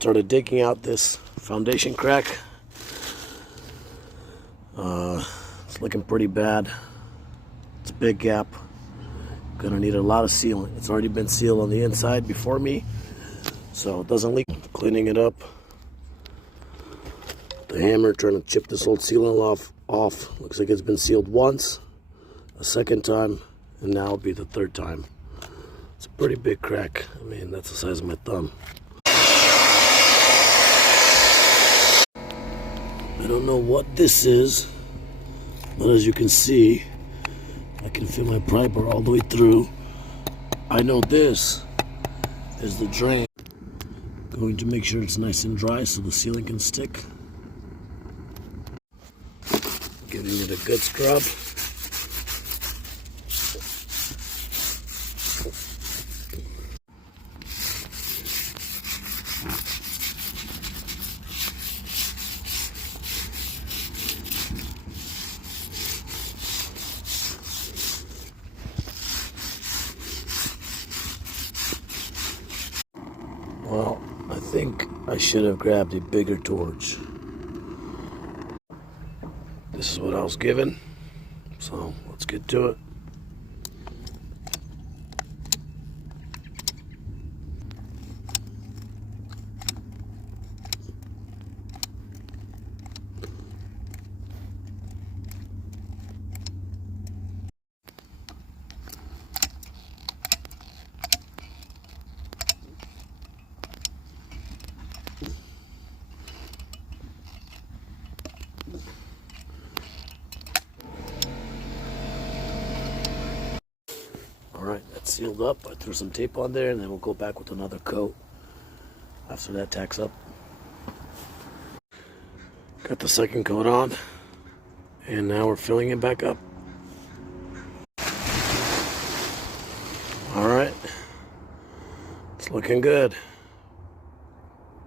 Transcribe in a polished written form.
Started digging out this foundation crack. It's looking pretty bad. It's a big gap. Gonna need a lot of sealing. It's already been sealed on the inside before me, so it doesn't leak. Cleaning it up. The hammer, trying to chip this old sealant off. Looks like it's been sealed once, a second time, and now it'll be the third time. It's a pretty big crack. I mean, that's the size of my thumb. I don't know what this is, but as you can see, I can feel my pry bar all the way through. I know this is the drain. Going to make sure it's nice and dry so the sealing can stick. Giving it a good scrub. Well, I think I should have grabbed a bigger torch. This is what I was given, so let's get to it. Alright, that's sealed up. I threw some tape on there and then we'll go back with another coat after that tacks up. Got the second coat on and now we're filling it back up. Alright, it's looking good.